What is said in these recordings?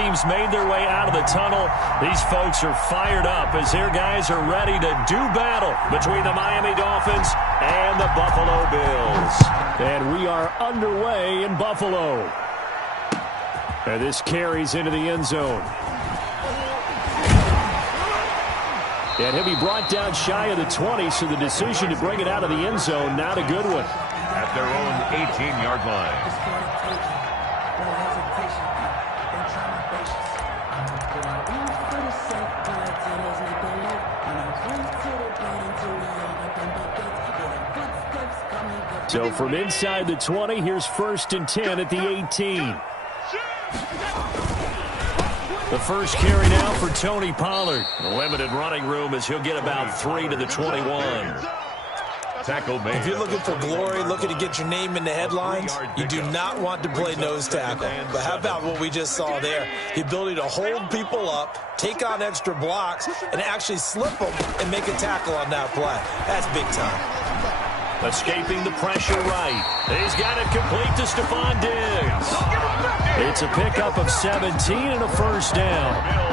Teams made their way out of the tunnel. These folks are fired up as their guys are ready to do battle between the Miami Dolphins and the Buffalo Bills. And we are underway in Buffalo. And this carries into the end zone. And he'll be brought down shy of the 20, so the decision to bring it out of the end zone, not a good one. At their own 18-yard line. So from inside the 20, here's 1st and 10 at the 18. The first carry now for Tony Pollard. Limited running room as he'll get about 3 to the 21. Tackle made. If you're looking for glory, looking to get your name in the headlines, you do not want to play nose tackle. But how about what we just saw there? The ability to hold people up, take on extra blocks, and actually slip them and make a tackle on that play. That's big time. Escaping the pressure right. He's got it complete to Stephon Diggs. It's a pickup of 17 and a first down.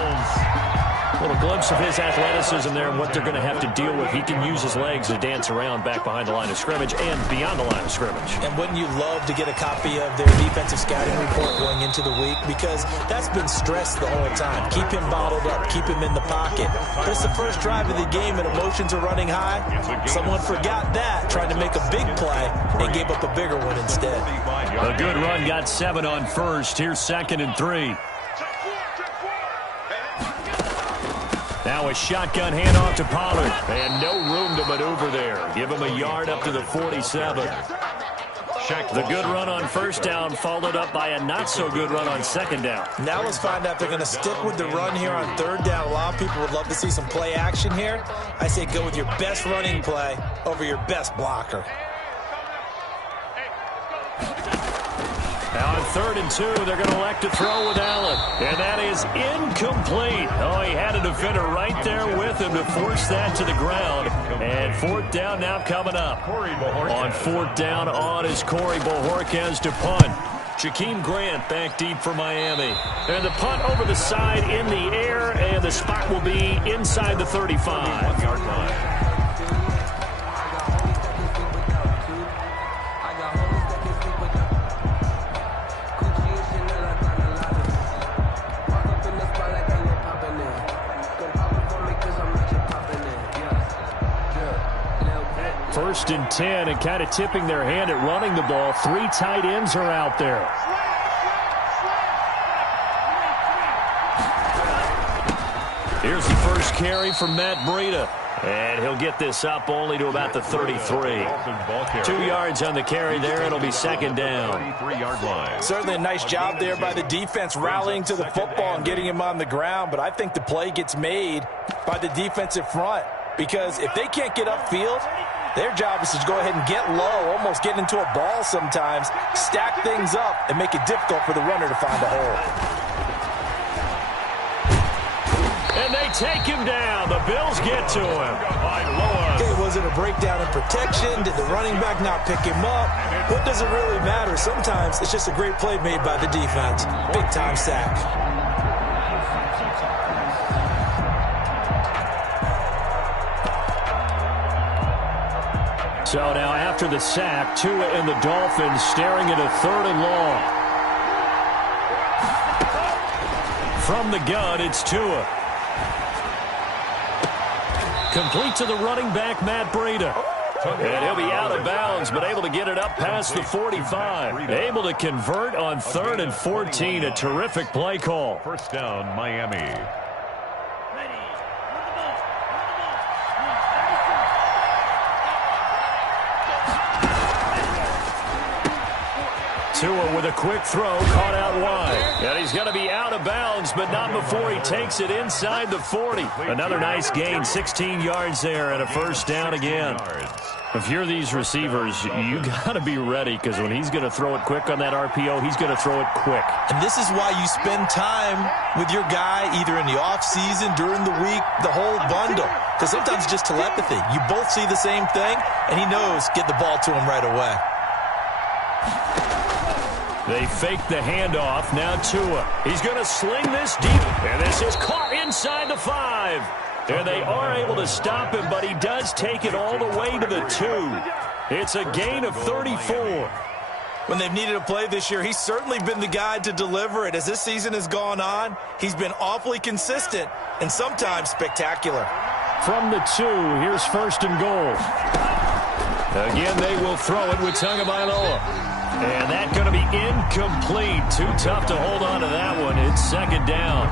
A little glimpse of his athleticism there and what they're going to have to deal with. He can use his legs to dance around back behind the line of scrimmage and beyond the line of scrimmage. And wouldn't you love to get a copy of their defensive scouting report going into the week? Because that's been stressed the whole time. Keep him bottled up. Keep him in the pocket. But it's the first drive of the game and emotions are running high. Someone forgot that, trying to make a big play, and gave up a bigger one instead. A good run, got 7 on first. Here's 2nd and 3. Now a shotgun handoff to Pollard. And no room to maneuver there. Give him a yard up to the 47. The good run on first down followed up by a not-so-good run on 2nd down. Now let's find out if they're going to stick with the run here on 3rd down. A lot of people would love to see some play action here. I say go with your best running play over your best blocker. Now on 3rd and 2, they're going to elect to throw with Allen. And that is incomplete. Oh, he had a defender right there with him to force that to the ground. And 4th down now coming up. On 4th down on is Corey Bojorquez to punt. Jakeem Grant back deep for Miami. And the punt over the side in the air, and the spot will be inside the 35-yard line. First and 10, and kind of tipping their hand at running the ball. 3 tight ends are out there. Here's the first carry from Matt Breida. And he'll get this up only to about the 33. 2 yards on the carry there. It'll be 2nd down. Certainly a nice job there by the defense rallying to the football and getting him on the ground. But I think the play gets made by the defensive front. Because if they can't get upfield, their job is to go ahead and get low, almost get into a ball sometimes, stack things up, and make it difficult for the runner to find a hole. And they take him down. The Bills get to him. Okay, was it a breakdown in protection? Did the running back not pick him up? What does it really matter? Sometimes it's just a great play made by the defense. Big-time sack. So now after the sack, Tua and the Dolphins staring at a 3rd and long. From the gun, it's Tua. Complete to the running back, Matt Breida. And he'll be out of bounds, but able to get it up past the 45. Able to convert on 3rd and 14. A terrific play call. First down, Miami. Tua with a quick throw, caught out wide. And he's going to be out of bounds, but not before he takes it inside the 40. Another nice gain, 16 yards there, and a first down again. If you're these receivers, you got to be ready, because when he's going to throw it quick on that RPO, he's going to throw it quick. And this is why you spend time with your guy, either in the offseason, during the week, the whole bundle. Because sometimes it's just telepathy. You both see the same thing, and he knows get the ball to him right away. They fake the handoff. Now Tua. He's going to sling this deep. And this is caught inside the 5. And they are able to stop him, but he does take it all the way to the 2. It's a gain of 34. When they've needed a play this year, he's certainly been the guy to deliver it. As this season has gone on, he's been awfully consistent and sometimes spectacular. From the 2, here's 1st and goal. Again, they will throw it with Tagovailoa. And that's going to be incomplete. Too tough to hold on to that one. It's 2nd down.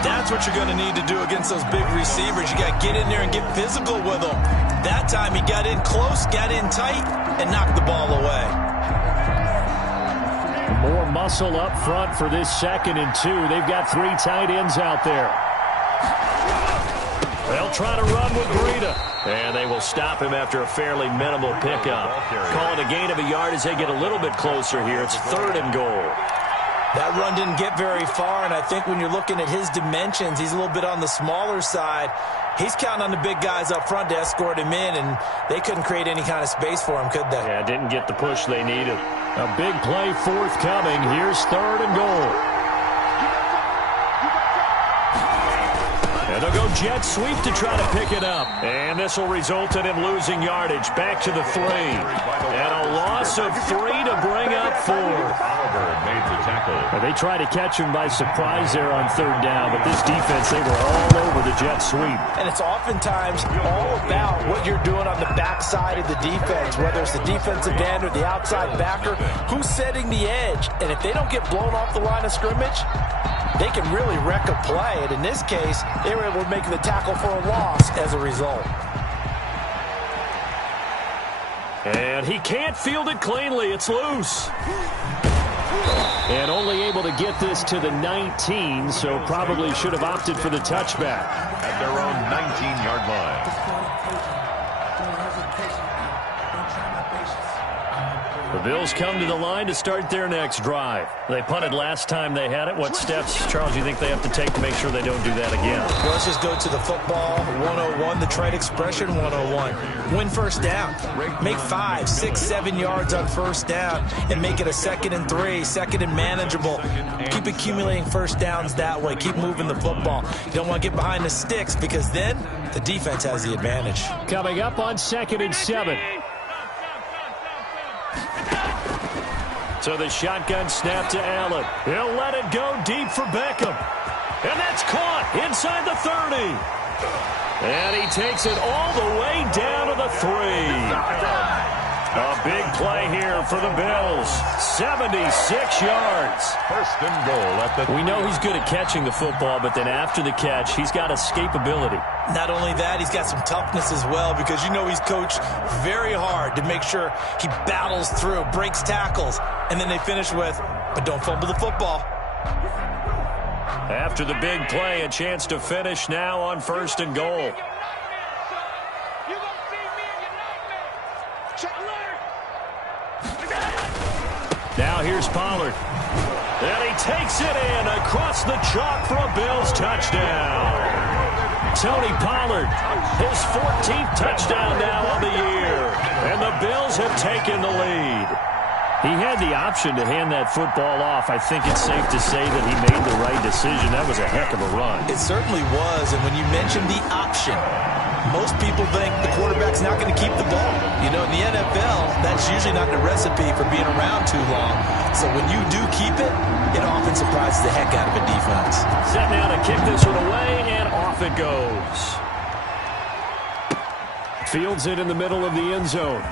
That's what you're going to need to do against those big receivers. You got to get in there and get physical with them. That time he got in close, got in tight, and knocked the ball away. More muscle up front for this 2nd and 2. They've got 3 tight ends out there. They'll try to run with Breida. And they will stop him after a fairly minimal pickup. Call it a gain of a yard as they get a little bit closer here. It's 3rd and goal. That run didn't get very far, and I think when you're looking at his dimensions, he's a little bit on the smaller side. He's counting on the big guys up front to escort him in, and they couldn't create any kind of space for him, could they? Yeah, didn't get the push they needed. A big play forthcoming. Here's 3rd and goal. And they'll go jet sweep to try to pick it up. And this will result in him losing yardage. Back to the 3. And a loss of 3 to bring up 4. Made the tackle. Well, they tried to catch him by surprise there on 3rd down, but this defense, they were all over the jet sweep. And it's oftentimes all about what you're doing on the backside of the defense, whether it's the defensive end or the outside backer, who's setting the edge. And if they don't get blown off the line of scrimmage, they can really wreck a play. And in this case, they were able to make the tackle for a loss as a result. And he can't field it cleanly. It's loose. And only able to get this to the 19, so probably should have opted for the touchback. At their own 19-yard line. The Bills come to the line to start their next drive. They punted last time they had it. What steps, Charles, do you think they have to take to make sure they don't do that again? Well, let's just go to the football 101, the trade expression 101. Win first down. Make 5, 6, 7 yards on first down and make it a 2nd and 3, 2nd and manageable. Keep accumulating first downs that way. Keep moving the football. You don't want to get behind the sticks because then the defense has the advantage. Coming up on 2nd and 7. So the shotgun snap to Allen. He'll let it go deep for Beckham. And that's caught inside the 30. And he takes it all the way down to the 3. A big play here for the Bills. 76 yards. 1st and goal at the... We know he's good at catching the football, but then after the catch, he's got escapability. Not only that, he's got some toughness as well because you know he's coached very hard to make sure he battles through, breaks tackles, and then they finish with, but don't fumble the football. After the big play, a chance to finish now on 1st and goal. Now here's Pollard. And he takes it in across the chalk for a Bills touchdown. Tony Pollard, his 14th touchdown now on the year. And the Bills have taken the lead. He had the option to hand that football off. I think it's safe to say that he made the right decision. That was a heck of a run. It certainly was. And when you mentioned the option, most people think the quarterback's not going to keep the ball. You know, in the NFL, that's usually not the recipe for being around too long. So when you do keep it, it often surprises the heck out of a defense. Set now to kick this one away, and off it goes. Fields it in the middle of the end zone.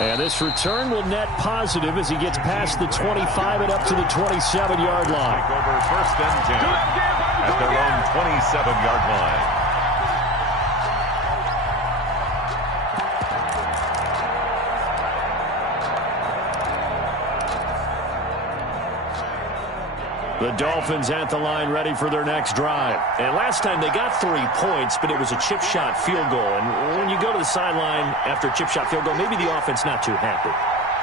And this return will net positive as he gets past the 25 and up to the 27-yard line. Take over 1st and 10 at their own 27-yard line. The Dolphins at the line ready for their next drive. And last time they got 3 points, but it was a chip shot field goal. And when you go to the sideline after a chip shot field goal, maybe the offense not too happy.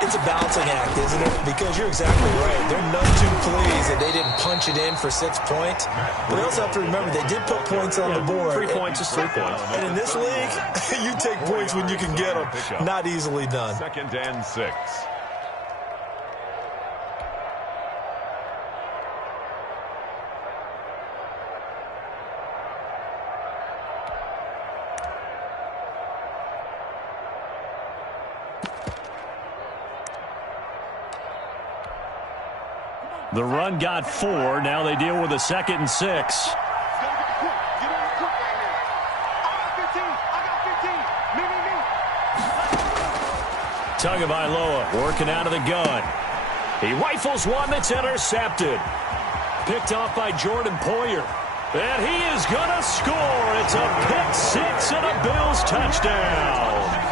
It's a balancing act, isn't it? Because you're exactly right. They're none too pleased that they didn't punch it in for 6 points. But they also have to remember they did put points on the board. 3 points is 3 points. And in this league, you take points when you can get them. Not easily done. 2nd and 6. The run got 4. Now they deal with a 2nd and 6. Tagovailoa working out of the gun. He rifles one that's intercepted. Picked off by Jordan Poyer. And he is going to score. It's a pick 6 and a Bills touchdown.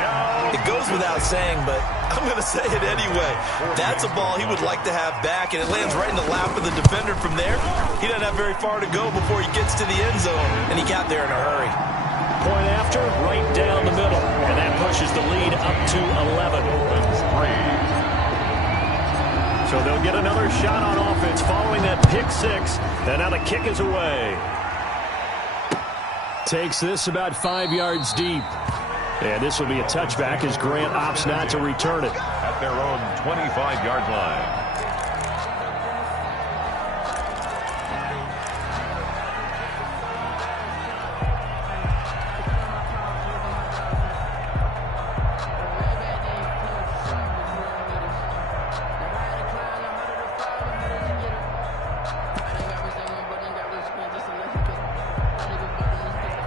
It goes without saying, but I'm going to say it anyway. That's a ball he would like to have back, and it lands right in the lap of the defender from there. He doesn't have very far to go before he gets to the end zone, and he got there in a hurry. Point after, right down the middle. And that pushes the lead up to 11. So they'll get another shot on offense following that pick 6. And now the kick is away. Takes this about 5 yards deep. And this will be a touchback as Grant opts not to return it. At their own 25-yard line.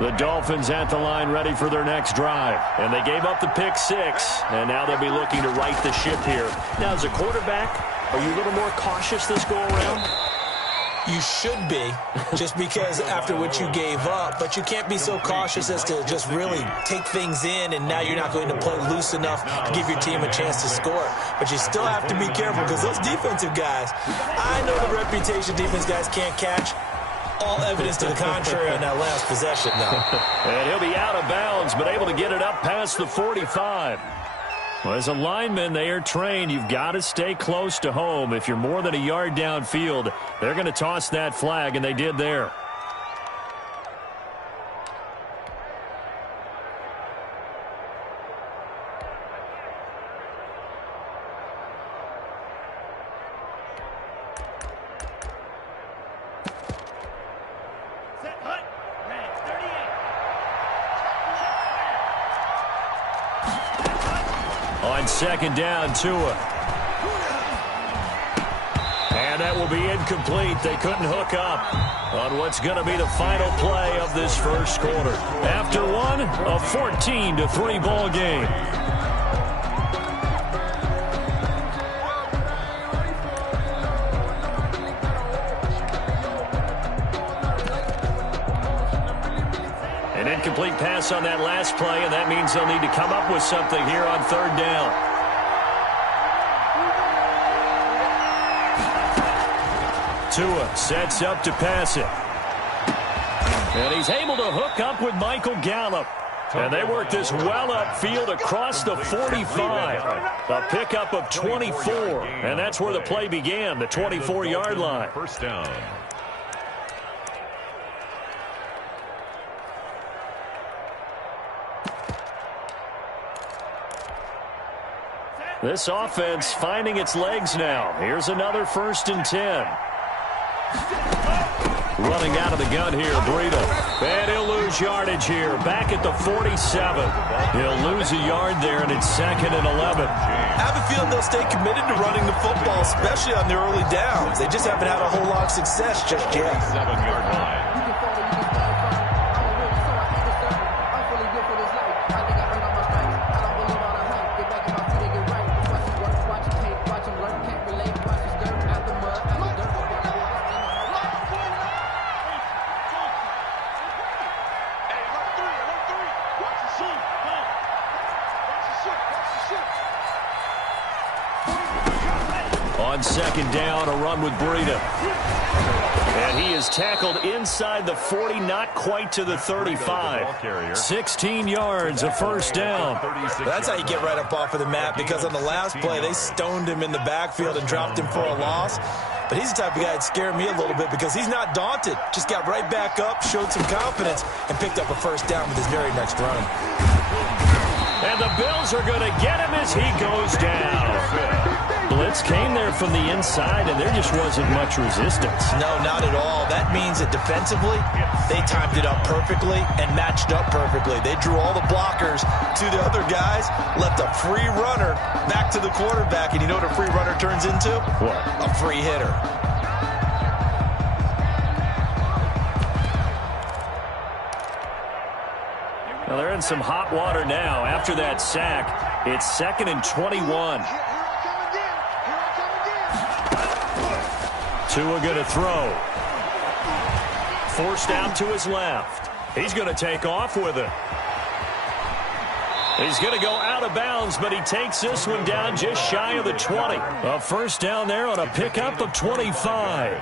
The Dolphins at the line ready for their next drive. And they gave up the pick 6. And now they'll be looking to right the ship here. Now, as a quarterback, are you a little more cautious this go-around? You should be, just because after what you gave up. But you can't be so cautious as to just really take things in, and now you're not going to play loose enough to give your team a chance to score. But you still have to be careful because those defensive guys, I know the reputation defense guys can't catch. All evidence to the contrary on that last possession, though. And he'll be out of bounds, but able to get it up past the 45. Well, as a lineman, they are trained. You've got to stay close to home. If you're more than a yard downfield, they're going to toss that flag, and they did there. On 2nd down, Tua. And that will be incomplete. They couldn't hook up on what's going to be the final play of this first quarter. After one, a 14-3 ball game. An incomplete pass on that last play, and that means they'll need to come up with something here on 3rd down. Tua sets up to pass it. And he's able to hook up with Michael Gallup. And they work this well upfield across the 45. A pickup of 24. And that's where the play began, the 24-yard line. First down. This offense finding its legs now. Here's another 1st and 10. Running out of the gun here, Breida. And he'll lose yardage here. Back at the 47. He'll lose a yard there, and it's 2nd and 11. I have a feeling they'll stay committed to running the football, especially on their early downs. They just haven't had a whole lot of success just yet. 7-yard line. On 2nd down, a run with Breida. And he is tackled inside the 40, not quite to the 35. 16 yards, a 1st down. That's how you get right up off of the mat, because on the last play, they stoned him in the backfield and dropped him for a loss. But he's the type of guy that scared me a little bit because he's not daunted. Just got right back up, showed some confidence, and picked up a 1st down with his very next run. And the Bills are going to get him as he goes down. Blitz came there from the inside, and there just wasn't much resistance. No, not at all. That means that defensively, they timed it up perfectly and matched up perfectly. They drew all the blockers to the other guys, left a free runner back to the quarterback, and you know what a free runner turns into? What? A free hitter. Well, they're in some hot water now. After that sack, it's 2nd and 21. Tua going to throw. Forced out to his left. He's going to take off with it. He's going to go out of bounds, but he takes this one down just shy of the 20. A first down there on a pickup of 25.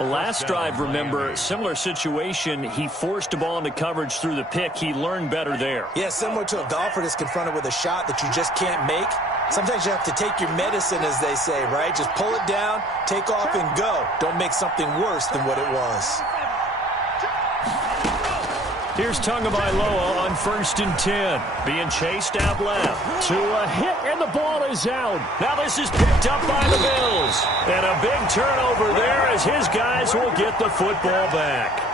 Last drive, remember, similar situation. He forced the ball into coverage through the pick. He learned better there. Yeah, similar to a golfer that's confronted with a shot that you just can't make. Sometimes you have to take your medicine, as they say, right? Just pull it down, take off, and go. Don't make something worse than what it was. Here's Tagovailoa on 1st and 10. Being chased out left. To a hit, and the ball is out. Now this is picked up by the Bills. And a big turnover there as his guys will get the football back.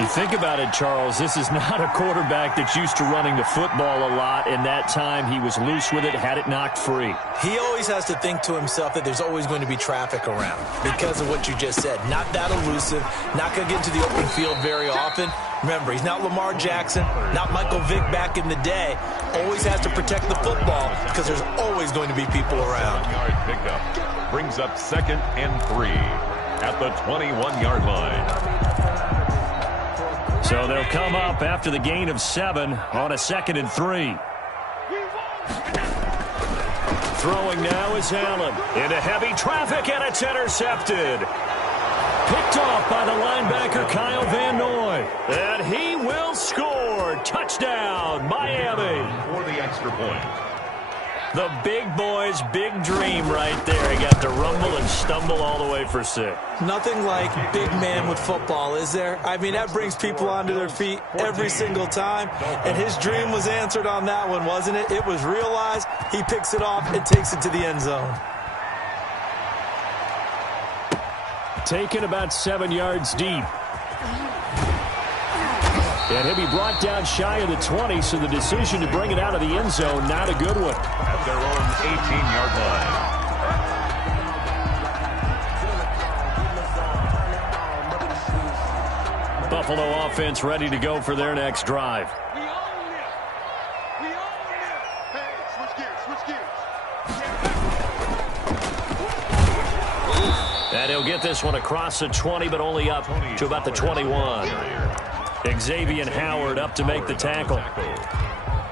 You think about it, Charles, this is not a quarterback that's used to running the football a lot. In that time, he was loose with it, had it knocked free. He always has to think to himself that there's always going to be traffic around because of what you just said. Not that elusive, not going to get into the open field very often. Remember, he's not Lamar Jackson, not Michael Vick back in the day. Always has to protect the football because there's always going to be people around. Yard pickup brings up 2nd and 3 at the 21-yard line. So they'll come up after the gain of 7 on a 2nd and 3. Throwing now is Allen into heavy traffic, and it's intercepted. Picked off by the linebacker Kyle Van Noy. And he will score. Touchdown, Miami. For the extra point. The big boy's big dream right there. He got to rumble and stumble all the way for 6. Nothing like big man with football, is there? I mean, that brings people onto their feet every single time. And his dream was answered on that one, wasn't it? It was realized. He picks it off and takes it to the end zone. Taken about 7 yards deep. And he'll be brought down shy of the 20, so the decision to bring it out of the end zone, not a good one. At their own 18-yard line. Buffalo offense ready to go for their next drive. And he'll get this one across the 20, but only up to about the 21. Xavier Howard up to make the tackle.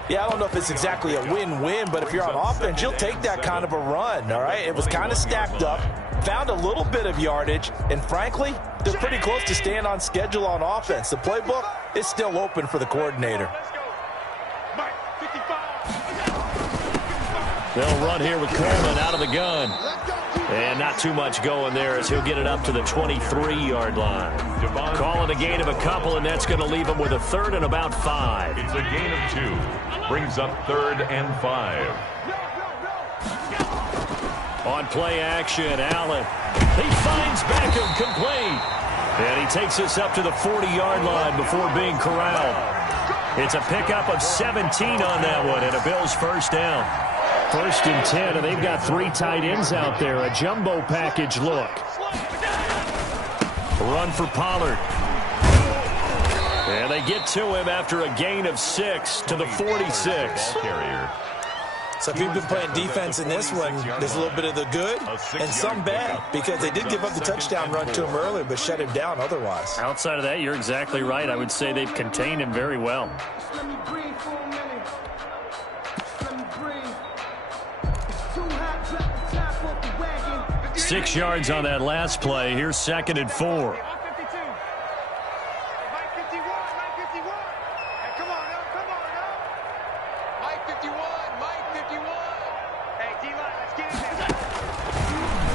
Yeah, I don't know if it's exactly a win-win, but if you're on offense, you'll take that kind of a run, all right? It was kind of stacked up, found a little bit of yardage, and frankly, they're pretty close to staying on schedule on offense. The playbook is still open for the coordinator. They'll run here with Coleman out of the gun. And not too much going there as he'll get it up to the 23-yard line. Calling a gain of a couple, and that's going to leave him with a 3rd and about 5. It's a gain of 2. Brings up 3rd and 5. On play action, Allen. He finds Beckham complete. And he takes us up to the 40-yard line before being corralled. It's a pickup of 17 on that one, and a Bills first down. 1st and 10, and they've got 3 tight ends out there. A jumbo package look. Run for Pollard. And they get to him after a gain of 6 to the 46. So if you've been playing defense in this one, there's a little bit of the good and some bad, because they did give up the touchdown run to him earlier, but shut him down otherwise. Outside of that, you're exactly right. I would say they've contained him very well. 6 yards on that last play. Here's 2nd and 4.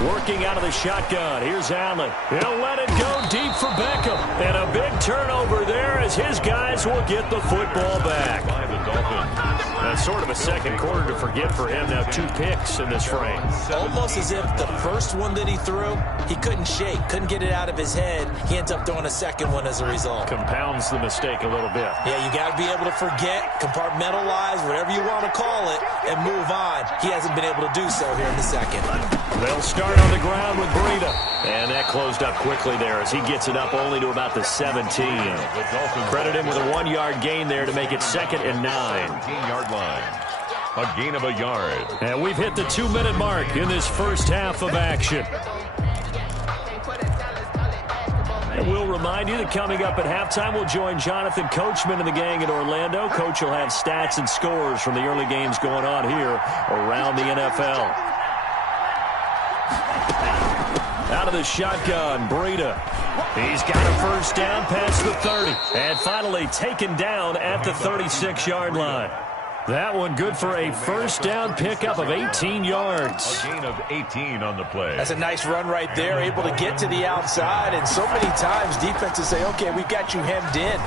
Working out of the shotgun. Here's Allen. He'll let it go deep for Beckham. And a big turnover there as his guys will get the football back. That's sort of a second quarter to forget for him. Now 2 picks in this frame. Almost as if the first one that he threw, he couldn't shake, couldn't get it out of his head. He ends up throwing a second one as a result. Compounds the mistake a little bit. Yeah, you got to be able to forget, compartmentalize, whatever you want to call it, and move on. He hasn't been able to do so here in the second. They'll start start on the ground with Breida. And that closed up quickly there as he gets it up only to about the 17. Credit him with a 1-yard gain there to make it 2nd and 9. 17-yard line. A gain of a yard. And we've hit the 2-minute mark in this first half of action. And we'll remind you that coming up at halftime, we'll join Jonathan Coachman and the gang in Orlando. Coach will have stats and scores from the early games going on here around the NFL. Out of the shotgun, Breida. He's got a first down past the 30. And finally taken down at the 36-yard line. That one good for a first down pickup of 18 yards. A gain of 18 on the play. That's a nice run right there, able to get to the outside. And so many times defenses say, okay, we've got you hemmed in.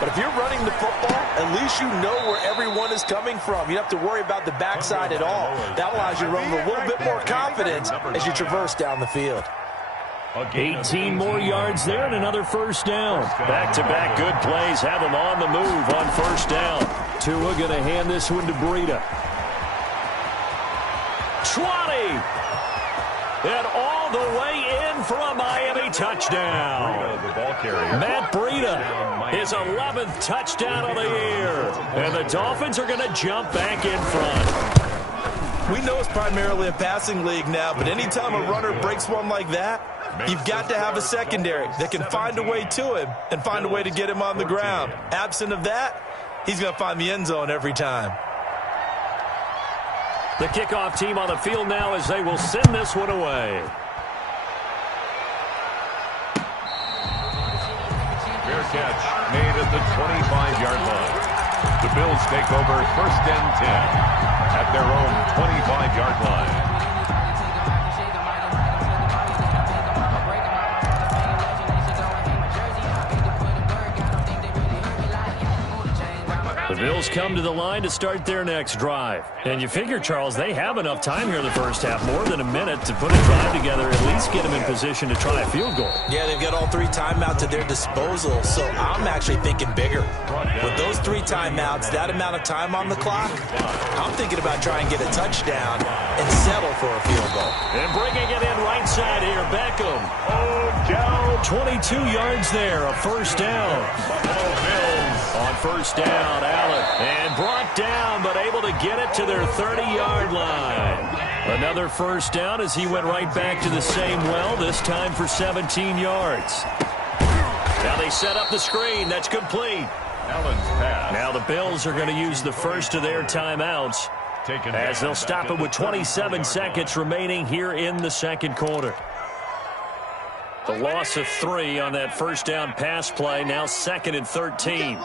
But if you're running the football, at least you know where everyone is coming from. You don't have to worry about the backside at all. That allows you to run with a little bit more confidence as you traverse down the field. 18 more yards there and another first down. Back-to-back good plays have them on the move on first down. Tua going to hand this one to Breida. 20. And all the way in for a Miami touchdown. Matt Breida, his 11th touchdown of the year. And the Dolphins are going to jump back in front. We know it's primarily a passing league now, but anytime a runner breaks one like that, you've got to have a secondary that can find a way to him and find a way to get him on the ground. Absent of that, he's going to find the end zone every time. The kickoff team on the field now as they will send this one away. Fair catch made at the 25-yard line. The Bills take over 1st and 10 at their own 25-yard line. The Bills come to the line to start their next drive. And you figure, Charles, they have enough time here in the first half, more than a minute, to put a drive together, at least get them in position to try a field goal. Yeah, they've got all 3 timeouts at their disposal, so I'm actually thinking bigger. With those 3 timeouts, that amount of time on the clock, I'm thinking about trying to get a touchdown and settle for a field goal. And bringing it in right side here, Beckham. Oh, down. 22 yards there, a first down. On first down, Allen. And brought down, but able to get it to their 30-yard line. Another first down as he went right back to the same well, this time for 17 yards. Now they set up the screen. That's complete. Allen's pass. Now the Bills are going to use the first of their timeouts as they'll stop it with 27 seconds remaining here in the second quarter. The loss of 3 on that first down pass play, now 2nd and 13.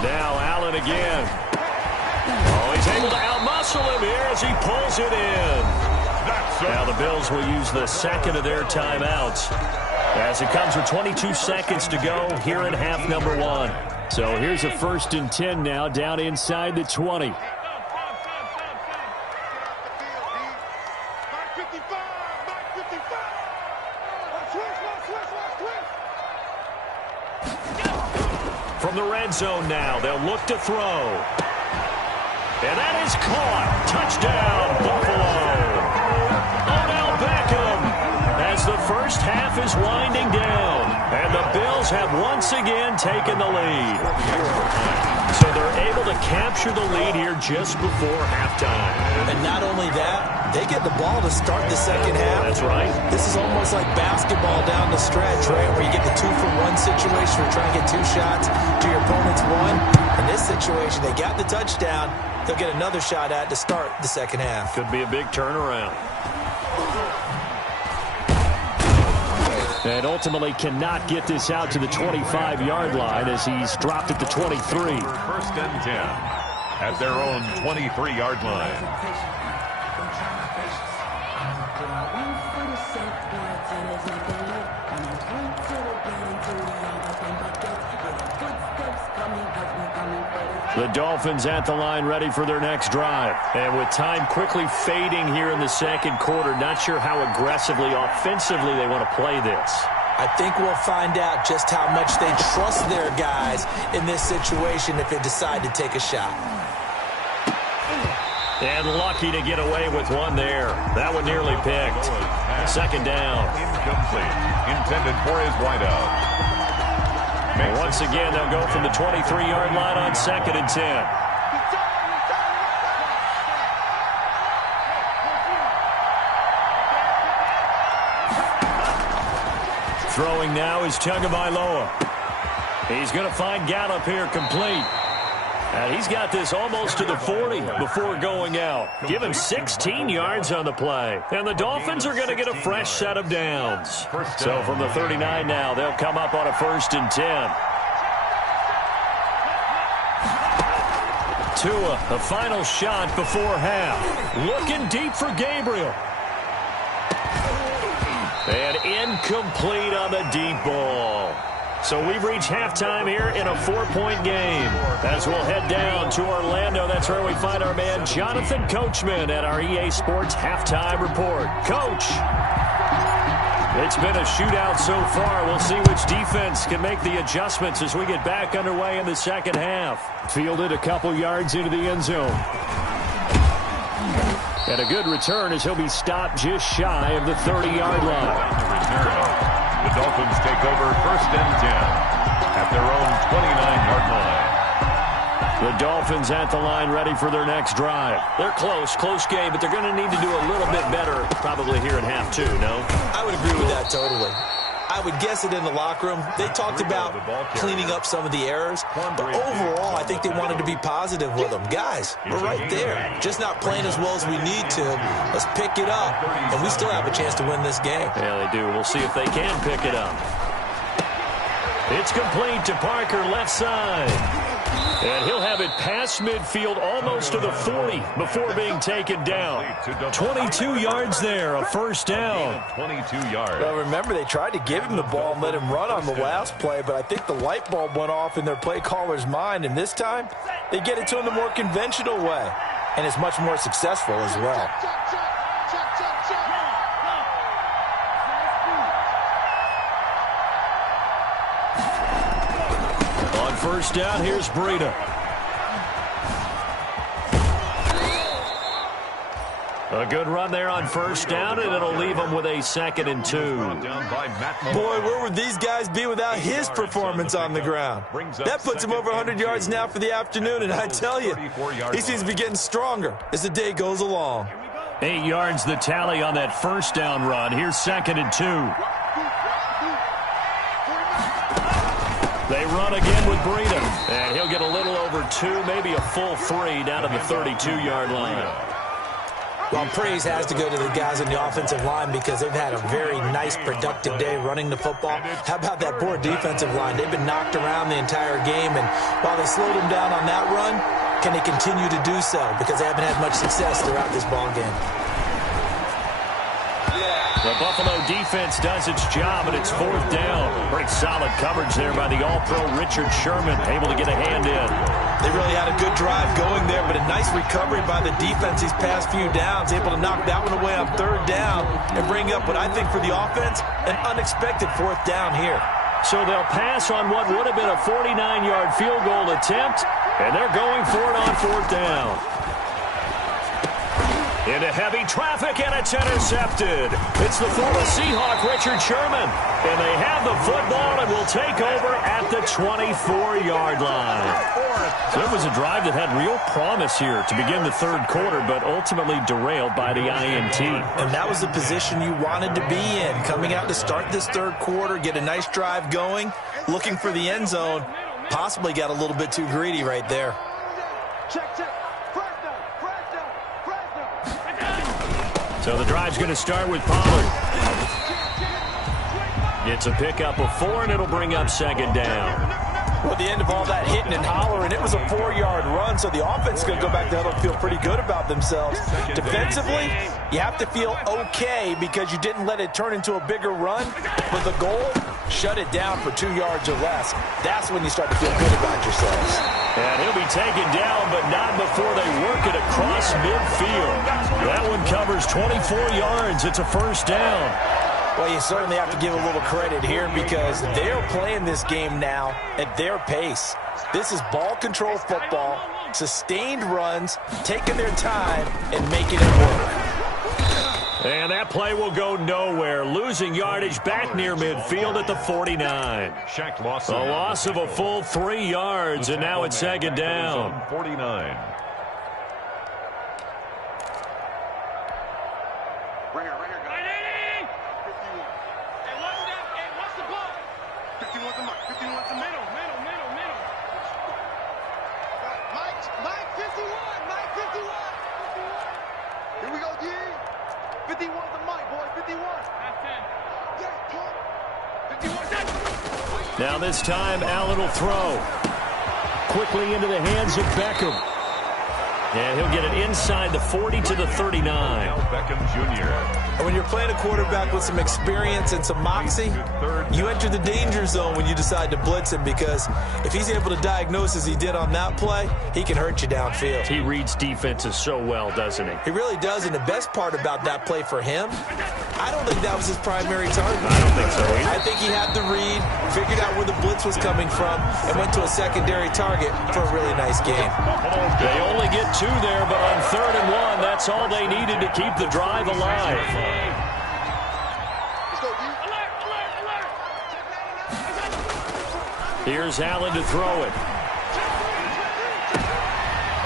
Now Allen again. Oh, he's able to outmuscle him here as he pulls it in. Now the Bills will use the second of their timeouts as it comes with 22 seconds to go here in half number 1. So here's a 1st and 10 now down inside the 20. From the red zone now, they'll look to throw. And that is caught. Touchdown, Buffalo. Odell Beckham as the first half is winding down. And the Bills have once again taken the lead. So they're able to capture the lead here just before halftime. And not only that, they get the ball to start the second half. That's right. This is almost like basketball down the stretch, right, where you get the 2-for-1 situation where you're trying to get 2 shots to your opponent's 1. In this situation, they got the touchdown. They'll get another shot at to start the second half. Could be a big turnaround. And ultimately cannot get this out to the 25-yard line as he's dropped at the 23. 1st and 10 at their own 23-yard line. The Dolphins at the line ready for their next drive. And with time quickly fading here in the second quarter, not sure how aggressively, offensively they want to play this. I think we'll find out just how much they trust their guys in this situation if they decide to take a shot. And lucky to get away with one there. That one nearly picked. Second down. Incomplete. Intended for his wideout. Once again, they'll go from the 23-yard line on 2nd and 10. Throwing now is Tagovailoa. He's going to find Gallup here complete. And he's got this almost to the 40 before going out. Give him 16 yards on the play. And the Dolphins are going to get a fresh set of downs. So from the 39 now, they'll come up on a 1st and 10. Tua, the final shot before half. Looking deep for Gabriel. And incomplete on the deep ball. So we've reached halftime here in a 4-point game. As we'll head down to Orlando, that's where we find our man Jonathan Coachman at our EA Sports Halftime Report. Coach, it's been a shootout so far. We'll see which defense can make the adjustments as we get back underway in the second half. Fielded a couple yards into the end zone. And a good return as he'll be stopped just shy of the 30-yard line. The Dolphins take over 1st and 10 at their own 29-yard line. The Dolphins at the line ready for their next drive. They're close game, but they're going to need to do a little bit better probably here in half two, no? I would agree with that totally. I would guess it in the locker room. They talked about cleaning up some of the errors, but overall, I think they wanted to be positive with them. Guys, we're right there. Just not playing as well as we need to. Let's pick it up, and we still have a chance to win this game. Yeah, they do. We'll see if they can pick it up. It's complete to Parker, left side. And he'll have it past midfield almost to the 40 before being taken down. 22 yards there, a 1st down. 22 yards. Well, remember, they tried to give him the ball and let him run on the last play, but I think the light bulb went off in their play caller's mind, and this time they get it to him the more conventional way, and it's much more successful as well. On 1st down, here's Breida. A good run there on 1st down, and it'll leave them with a 2nd and 2. Boy, where would these guys be without his performance on the ground? That puts him over 100 yards now for the afternoon, and I tell you, he seems to be getting stronger as the day goes along. 8 yards the tally on that 1st down run. Here's 2nd and 2. They run again with Breida, and he'll get a little over 2, maybe a full 3 down to the 32-yard line. Well, praise has to go to the guys in the offensive line because they've had a very nice, productive day running the football. How about that poor defensive line? They've been knocked around the entire game, and while they slowed them down on that run, can they continue to do so? Because they haven't had much success throughout this ball game. The Buffalo defense does its job, and it's 4th down. Pretty solid coverage there by the All-Pro Richard Sherman, able to get a hand in. They really had a good drive going there, but a nice recovery by the defense these past few downs, able to knock that one away on 3rd down and bring up what I think for the offense, an unexpected 4th down here. So they'll pass on what would have been a 49-yard field goal attempt, and they're going for it on 4th down. Into heavy traffic, and it's intercepted. It's the former Seahawk, Richard Sherman. And they have the football and will take over at the 24-yard line. So it was a drive that had real promise here to begin the 3rd quarter, but ultimately derailed by the INT. And that was the position you wanted to be in, coming out to start this 3rd quarter, get a nice drive going, looking for the end zone. Possibly got a little bit too greedy right there. So the drive's going to start with Pollard. It's a pickup of 4, and it'll bring up 2nd down. Well, at the end of all that hitting and hollering, it was a 4-yard run, so the offense is going to go back to huddle and feel pretty good about themselves. Defensively, you have to feel okay because you didn't let it turn into a bigger run, but the goal, shut it down for 2 yards or less. That's when you start to feel good about yourselves. And he'll be taken down, but not before they work it across midfield. That one covers 24 yards. It's a 1st down. Well, you certainly have to give a little credit here because they're playing this game now at their pace. This is ball control football, sustained runs, taking their time, and making it work. And that play will go nowhere. Losing yardage back near midfield at the 49. A loss of a full 3 yards, and now it's second down. 49. Now this time, Allen will throw. Quickly into the hands of Beckham. And he'll get it inside the 40 to the 39. Beckham Jr. And when you're playing a quarterback with some experience and some moxie, you enter the danger zone when you decide to blitz him because if he's able to diagnose as he did on that play, he can hurt you downfield. He reads defenses so well, doesn't he? He really does, and the best part about that play for him, I don't think that was his primary target. I don't think so either. I think he had the read, figured out where the blitz was coming from, and went to a secondary target for a really nice game. They only get 2 there, but on 3rd and 1, that's all they needed to keep the drive alive. Here's Allen to throw it.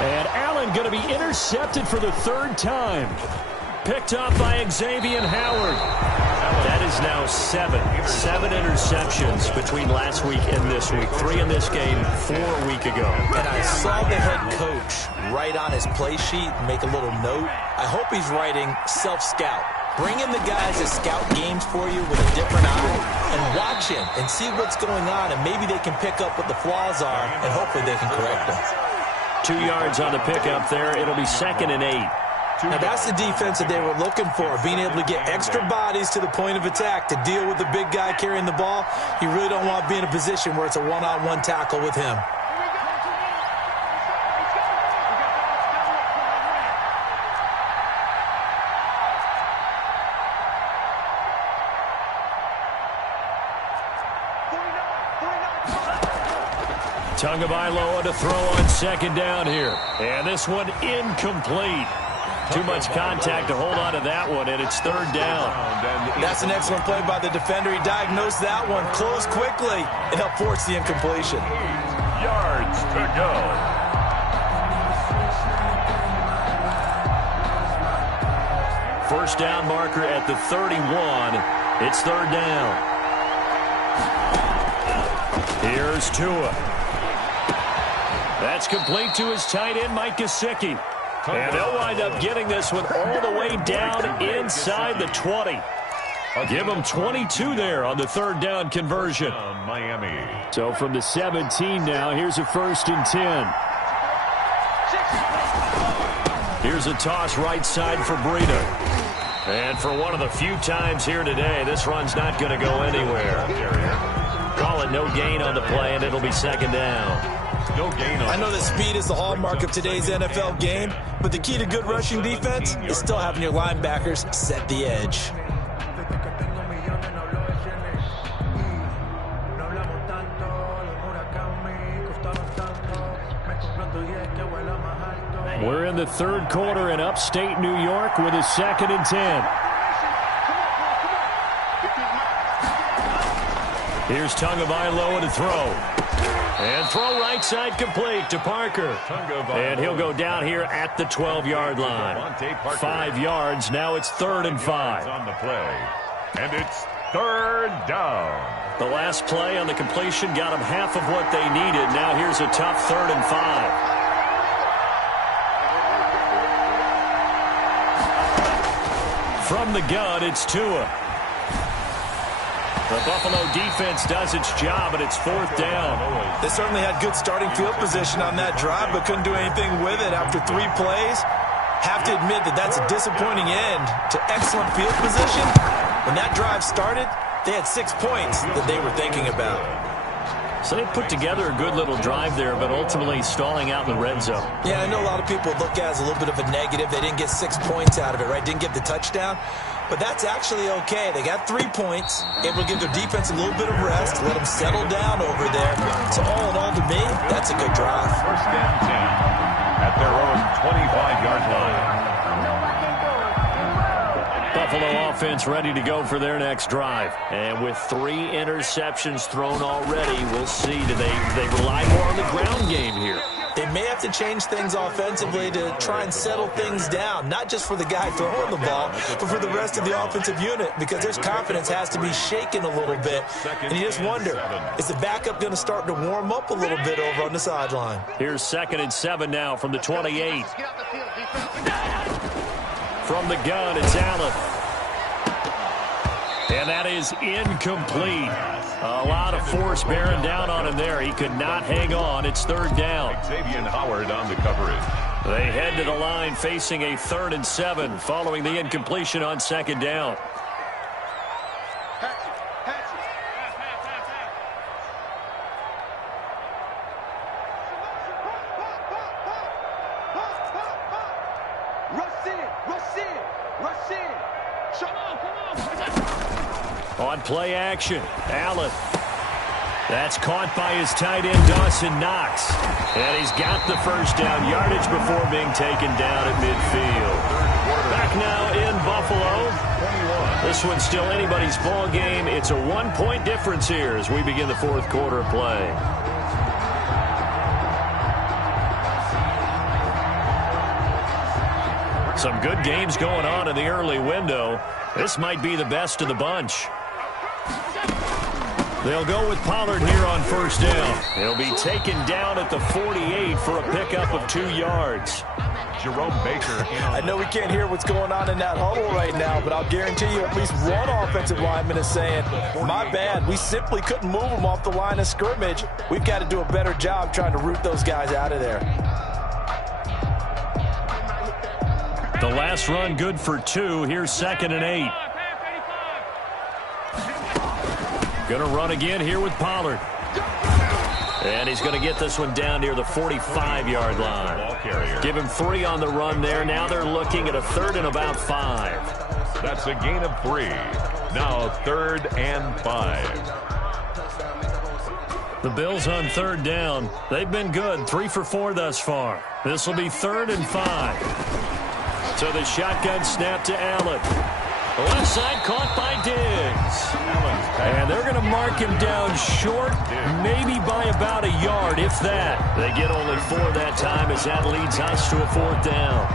And Allen going to be intercepted for the 3rd time. Picked up by Xavier Howard. That is now 7 interceptions between last week and this week. 3 in this game, 4 a week ago. And I saw the head coach write on his play sheet and make a little note. I hope he's writing self-scout. Bring in the guys that scout games for you with a different eye and watch him and see what's going on, and maybe they can pick up what the flaws are, and hopefully they can correct them. 2 yards on the pickup there. It'll be 2nd and 8. Now, that's the defense that they were looking for, being able to get extra bodies to the point of attack to deal with the big guy carrying the ball. You really don't want to be in a position where it's a one-on-one tackle with him. Tagovailoa to throw on 2nd down here. And this one incomplete. Too much contact to hold on to that one, and it's 3rd down. That's an excellent play by the defender. He diagnosed that one, closed quickly, and helped force the incompletion. Yards to go. First down marker at the 31. It's 3rd down. Here's Tua. That's complete to his tight end, Mike Gesicki. And they'll wind up getting this one all the way down inside the 20. Give them 22 there on the 3rd down conversion. Miami. So from the 17 now, here's a 1st and 10. Here's a toss right side for Breida. And for one of the few times here today, this run's not going to go anywhere. Call it no gain on the play, and it'll be 2nd down. No gain on. I know that speed is the hallmark of today's NFL game, but the key to good rushing defense is still having your linebackers set the edge. We're in the 3rd quarter in upstate New York with a 2nd and 10. Here's Tagovailoa to throw. And throw right side complete to Parker. And he'll go down here at the 12-yard line. 5 yards. Now it's 3rd and 5. On the play. And it's 3rd down. The last play on the completion got them half of what they needed. Now here's a tough 3rd and 5. From the gun, it's Tua. The Buffalo defense does its job, and it's 4th down. They certainly had good starting field position on that drive, but couldn't do anything with it after 3 plays. Have to admit that that's a disappointing end to excellent field position. When that drive started, they had 6 points that they were thinking about. So they put together a good little drive there, but ultimately stalling out in the red zone. Yeah, I know a lot of people look at it as a little bit of a negative. They didn't get 6 points out of it, right? Didn't get the touchdown. but that's actually okay. They got 3 points, able to give their defense a little bit of rest, let them settle down over there. So all in all, to me, that's a good drive. First and 10 at their own 25-yard line. Buffalo offense ready to go for their next drive. And with 3 interceptions thrown already, we'll see. Do they rely more on the ground game here? They may have to change things offensively to try and settle things down, not just for the guy throwing the ball, but for the rest of the offensive unit, because their confidence has to be shaken a little bit. And you just wonder, is the backup going to start to warm up a little bit over on the sideline? Here's 2nd and 7 now from the 28. From the gun, it's Allen. And that is incomplete. A lot of force bearing down on him there. He could not hang on. It's 3rd down. Xavier Howard on the coverage. They head to the line facing a 3rd and 7 following the incompletion on 2nd down. On play action, Allen. That's caught by his tight end, Dawson Knox. And he's got the first down yardage before being taken down at midfield. Back now in Buffalo. This one's still anybody's ball game. It's a 1-point difference here as we begin the 4th quarter of play. Some good games going on in the early window. This might be the best of the bunch. They'll go with Pollard here on 1st down. He'll be taken down at the 48 for a pickup of 2 yards. Jerome Baker. I know we can't hear what's going on in that huddle right now, but I'll guarantee you at least one offensive lineman is saying, my bad, we simply couldn't move them off the line of scrimmage. We've got to do a better job trying to root those guys out of there. The last run good for 2. Here's 2nd and 8. Going to run again here with Pollard. And he's going to get this one down near the 45-yard line. Give him 3 on the run there. Now they're looking at a 3rd and about 5. That's a gain of 3. Now 3rd and 5. The Bills on 3rd down. They've been good. 3 for 4 thus far. This will be 3rd and 5. So the shotgun snap to Allen. Left side caught by Diggs. And they're going to mark him down short, maybe by about a yard, if that. They get only 4 that time as that leads us to a 4th down.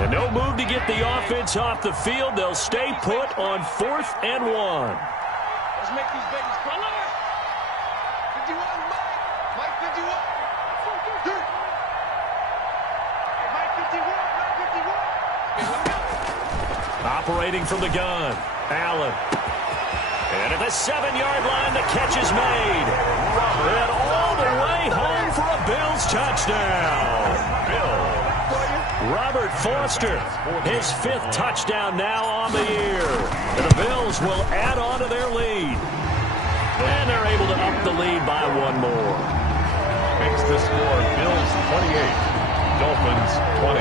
And no move to get the offense off the field. They'll stay put on 4th and 1. Let's make these babies color. 51, Mike 51. Operating from the gun, Allen. And at the 7-yard line, the catch is made. And all the way home for a Bills touchdown. Robert Foster, his 5th touchdown now on the year. And the Bills will add on to their lead. And they're able to up the lead by 1 more. Makes the score Bills 28, Dolphins 20.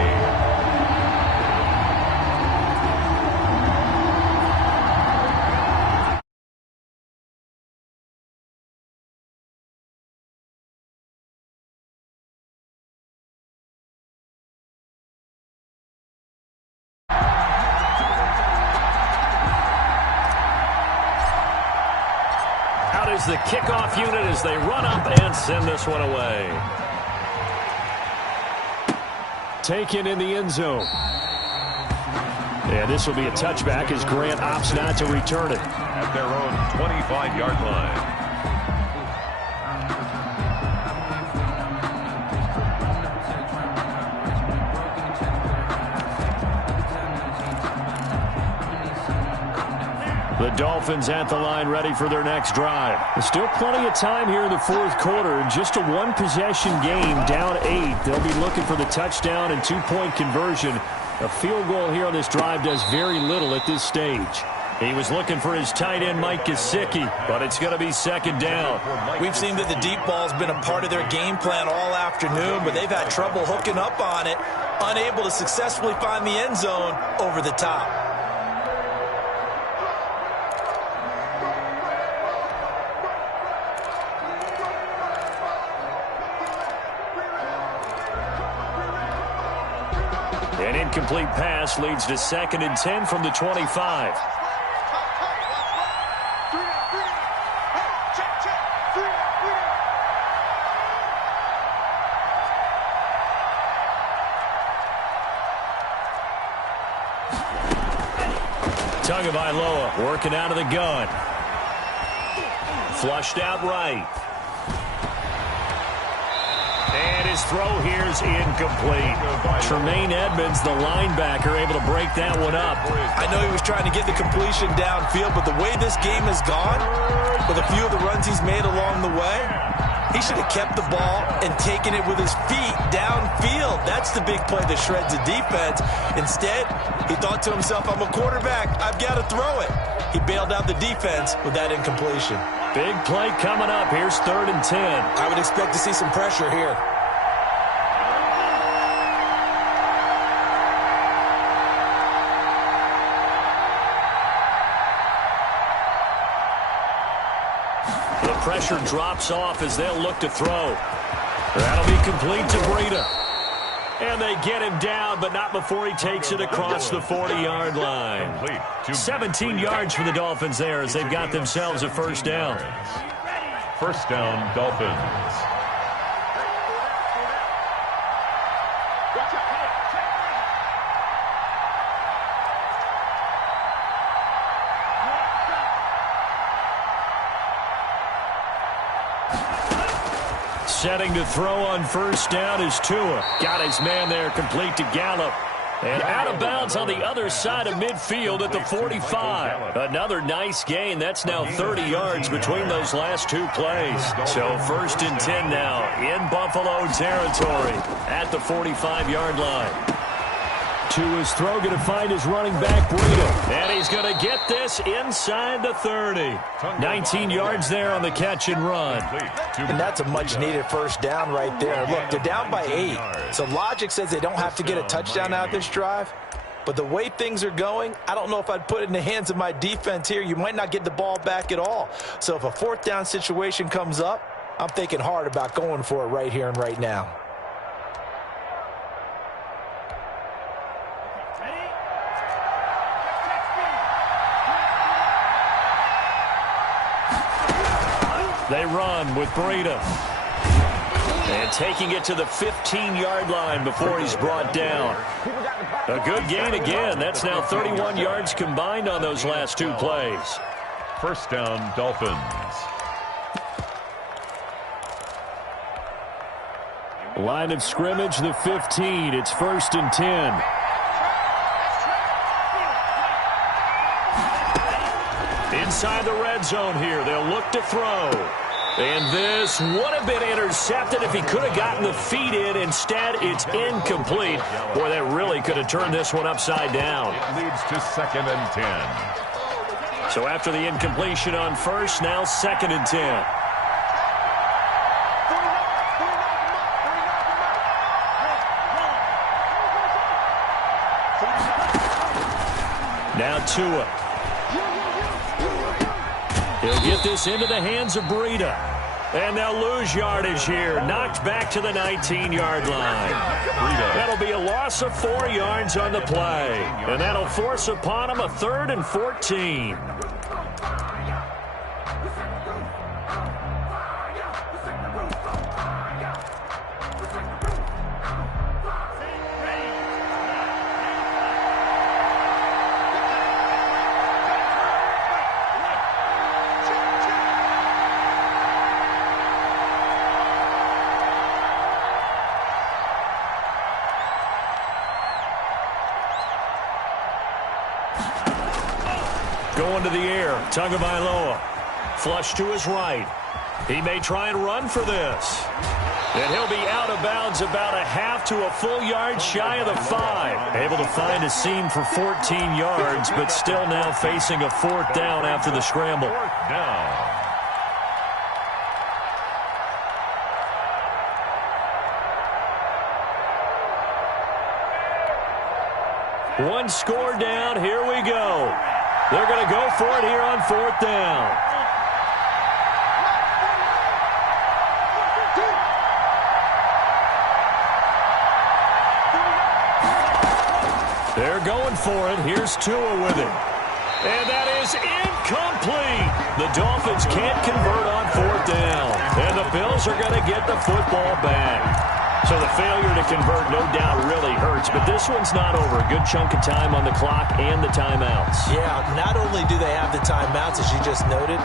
Is the kickoff unit as they run up and send this one away. Taken in the end zone. And this will be a touchback as Grant opts not to return it. At their own 25-yard line. The Dolphins at the line ready for their next drive. There's still plenty of time here in the 4th quarter. Just a 1-possession game, down 8. They'll be looking for the touchdown and 2-point conversion. A field goal here on this drive does very little at this stage. He was looking for his tight end, Mike Gesicki, but it's going to be second down. We've seen that the deep ball's been a part of their game plan all afternoon, but they've had trouble hooking up on it, unable to successfully find the end zone over the top. An incomplete pass leads to 2nd and 10 from the 25. Tagovailoa working out of the gun. Flushed out right. And his throw here is incomplete. Tremaine Edmonds, the linebacker, able to break that one up. I know he was trying to get the completion downfield, but the way this game has gone, with a few of the runs he's made along the way, he should have kept the ball and taken it with his feet downfield. That's the big play that shreds the defense. Instead, he thought to himself, I'm a quarterback, I've got to throw it. He bailed out the defense with that incompletion. Big play coming up. Here's 3rd and 10. I would expect to see some pressure here. The pressure drops off as they'll look to throw. That'll be complete to Breida. And they get him down, but not before he takes it across the 40-yard line. 17 yards for the Dolphins there as they've got themselves a first down. First down, Dolphins. Setting to throw on first down is Tua. Got his man there, complete to Gallup. And out of bounds on the other side of midfield at the 45. Another nice gain. That's now 30 yards between those last two plays. So 1st and 10 now in Buffalo territory at the 45-yard line. Tua's throw going to find his running back, Breida. And he's going to get this inside the 30. 19 yards there on the catch and run. And that's a much-needed first down right there. Look, they're down by 8. So logic says they don't have to get a touchdown out of this drive. But the way things are going, I don't know if I'd put it in the hands of my defense here. You might not get the ball back at all. So if a 4th down situation comes up, I'm thinking hard about going for it right here and right now. They run with Breida. And taking it to the 15-yard line before he's brought down. A good gain again. That's now 31 yards combined on those last two plays. First down, Dolphins. Line of scrimmage, the 15. It's 1st and 10. Inside the red zone here. They'll look to throw. And this would have been intercepted if he could have gotten the feet in. Instead, it's incomplete. Boy, that really could have turned this one upside down. It leads to 2nd and 10. So after the incompletion on first, now 2nd and 10. Now Tua. He'll get this into the hands of Breida. And they'll lose yardage here. Knocked back to the 19-yard line. That'll be a loss of 4 yards on the play. And that'll force upon him a 3rd and 14. Going to the air, Tagovailoa. Flush to his right. He may try and run for this. And he'll be out of bounds about a half to a full yard shy of the 5. Able to find a seam for 14 yards, but still now facing a 4th down after the scramble. 4th down. One score down. Here we go. They're going to go for it here on 4th down. They're going for it. Here's Tua with it. And that is incomplete. The Dolphins can't convert on 4th down. And the Bills are going to get the football back. So the failure to convert, no doubt, really hurts. But this one's not over. A good chunk of time on the clock and the timeouts. Yeah, not only do they have the timeouts, as you just noted,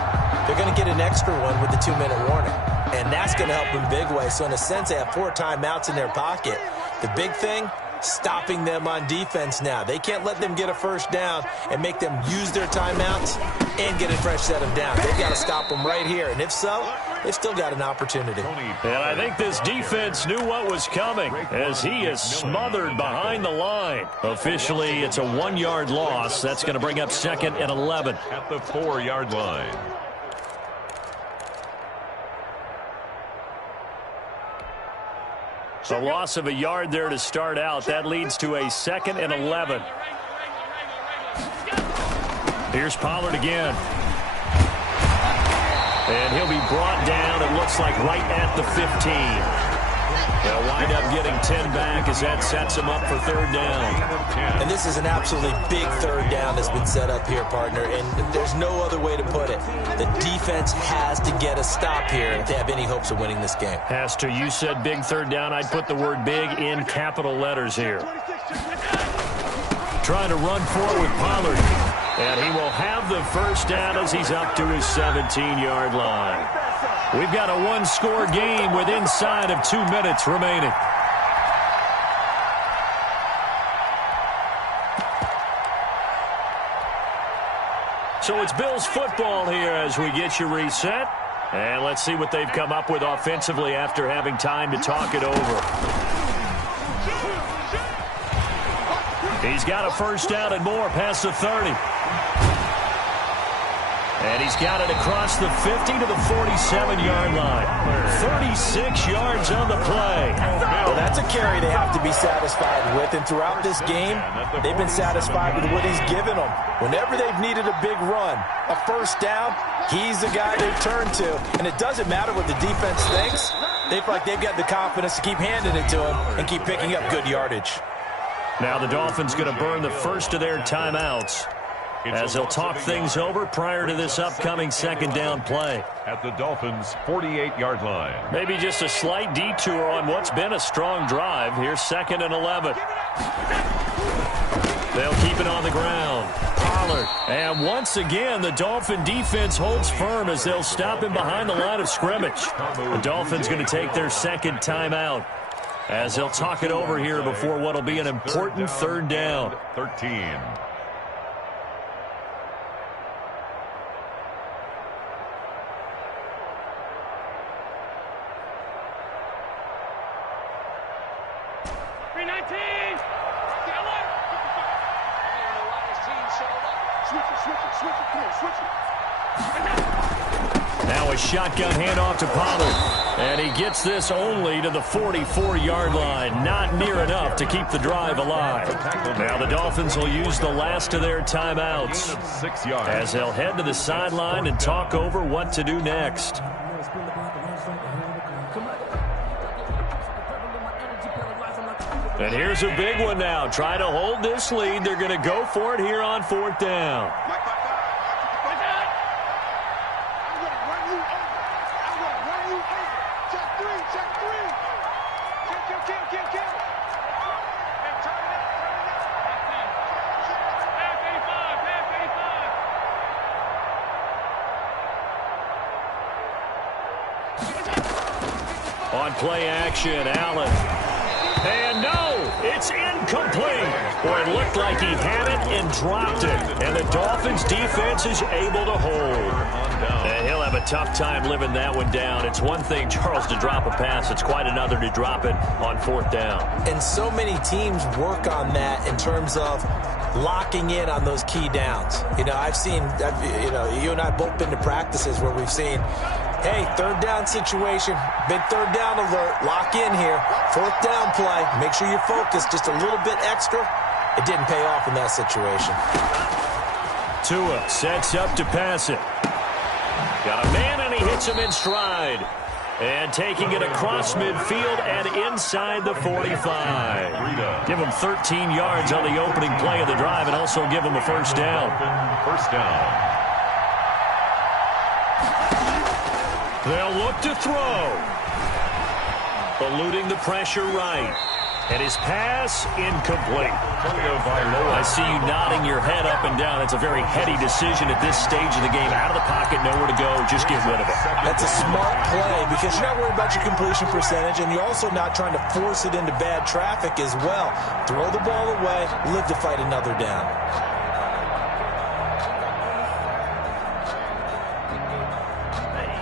they're going to get an extra one with the 2-minute warning. And that's going to help in big way. So in a sense, they have 4 timeouts in their pocket. The big thing, stopping them on defense now. They can't let them get a first down and make them use their timeouts and get a fresh set of down. They've got to stop them right here. And if so, they've still got an opportunity. And I think this defense knew what was coming as he is smothered behind the line. Officially, it's a 1-yard loss. That's going to bring up 2nd and 11. At the 4-yard line. A loss of a yard there to start out. That leads to a 2nd and 11. Here's Pollard again. And he'll be brought down, it looks like, right at the 15. They'll wind up getting 10 back as that sets him up for 3rd down. And this is an absolutely big 3rd down that's been set up here, partner, and there's no other way to put it. The defense has to get a stop here if they have any hopes of winning this game. Has to. You said big 3rd down. I'd put the word big in capital letters here. Trying to run forward with Pollard. And he will have the first down as he's up to his 17-yard line. We've got a 1-score game with inside of 2 minutes remaining. So it's Bills football here as we get you reset. And let's see what they've come up with offensively after having time to talk it over. He's got a first down and more past the 30. And he's got it across the 50 to the 47-yard line. 36 yards on the play. Well, that's a carry they have to be satisfied with. And throughout this game, they've been satisfied with what he's given them. Whenever they've needed a big run, a first down, he's the guy they've turned to. And it doesn't matter what the defense thinks. They feel like they've got the confidence to keep handing it to him and keep picking up good yardage. Now the Dolphins going to burn the first of their timeouts as they'll talk things over prior to this upcoming 2nd down play. At the Dolphins' 48-yard line. Maybe just a slight detour on what's been a strong drive. Here's 2nd and 11. They'll keep it on the ground. Pollard. And once again, the Dolphin defense holds firm as they'll stop him behind the line of scrimmage. The Dolphins going to take their 2nd timeout as they'll talk it over here before what will be an important 3rd down. 13. Now a shotgun handoff to Pollard. And he gets this only to the 44-yard line. Not near enough to keep the drive alive. Now the Dolphins will use the last of their timeouts 6 yards. as they'll head to the sideline and talk over what to do next. And here's a big one now. Try to hold this lead. They're going to go for it here on 4th down. On play action, Allen. And no, it's incomplete. Boy, it looked like he had it and dropped it. And the Dolphins' defense is able to hold. And he'll have a tough time living that one down. It's one thing, Charles, to drop a pass. It's quite another to drop it on fourth down. And so many teams work on that in terms of locking in on those key downs. You know, you and I both been to practices where we've seen, hey, third down situation, big third down alert, lock in here, fourth down play, make sure you're focused just a little bit extra. It didn't pay off in that situation. Tua sets up to pass it. Got a man, and he hits him in stride. And taking it across midfield and inside the 45. Give him 13 yards on the opening play of the drive and also give him a first down. First down. They'll look to throw. Eluding the pressure right. And his pass incomplete. I see you nodding your head up and down. It's a very heady decision at this stage of the game. Out of the pocket, nowhere to go. Just get rid of it. That's a smart play because you're not worried about your completion percentage, and you're also not trying to force it into bad traffic as well. Throw the ball away, live to fight another down.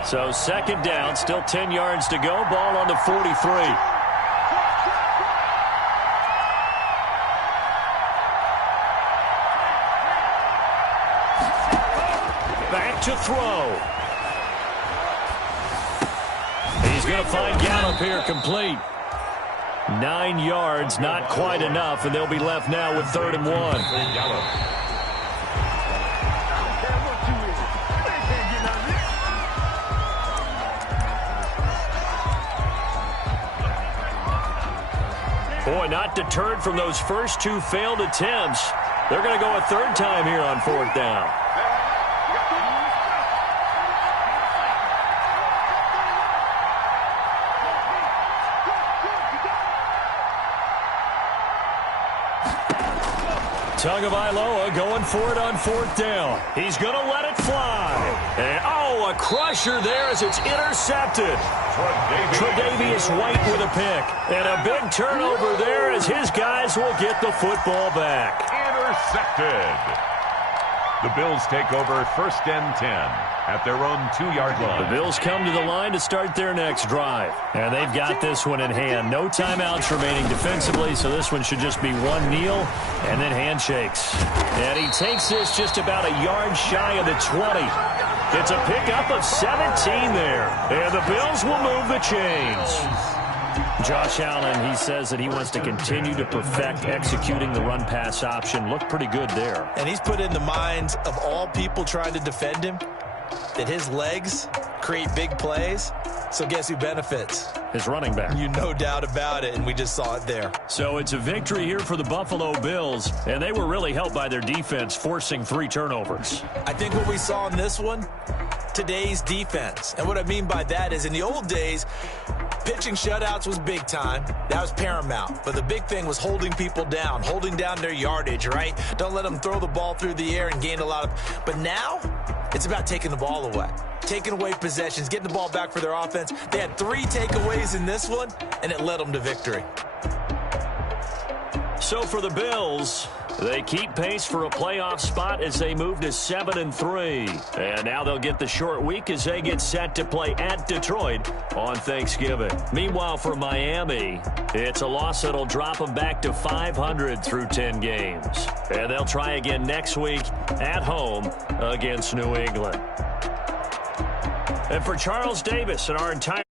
So second down, still 10 yards to go. Ball on the 43. Back to throw. He's going to find Gallup here complete. 9 yards, not quite enough, and they'll be left now with 3rd and 1. Boy, not deterred from those first two failed attempts. They're going to go a third time here on 4th down. Tagovailoa going for it on 4th down. He's going to let it fly. And, a crusher there as it's intercepted. Tre'Davious White with a pick. And a big turnover there as his guys will get the football back. Intercepted. The Bills take over 1st and 10 at their own 2-yard line. The Bills come to the line to start their next drive. And they've got this one in hand. No timeouts remaining defensively, so this one should just be one kneel and then handshakes. And he takes this just about a yard shy of the 20. It's a pickup of 17 there. And the Bills will move the chains. Josh Allen, he says that he wants to continue to perfect executing the run-pass option. Looked pretty good there. And he's put in the minds of all people trying to defend him that his legs create big plays. So guess who benefits? His running back. You no doubt about it, and we just saw it there. So it's a victory here for the Buffalo Bills, and they were really helped by their defense, forcing 3 turnovers. I think what we saw in this one, today's defense. And what I mean by that is in the old days, pitching shutouts was big time. That was paramount. But the big thing was holding people down, holding down their yardage, right? Don't let them throw the ball through the air and gain a lot of... But now, it's about taking the ball away. Taking away possessions, getting the ball back for their offense. They had 3 takeaways in this one, and it led them to victory. So for the Bills, they keep pace for a playoff spot as they move to 7-3. And now they'll get the short week as they get set to play at Detroit on Thanksgiving. Meanwhile, for Miami, it's a loss that'll drop them back to 500 through 10 games. And they'll try again next week at home against New England. And for Charles Davis and our entire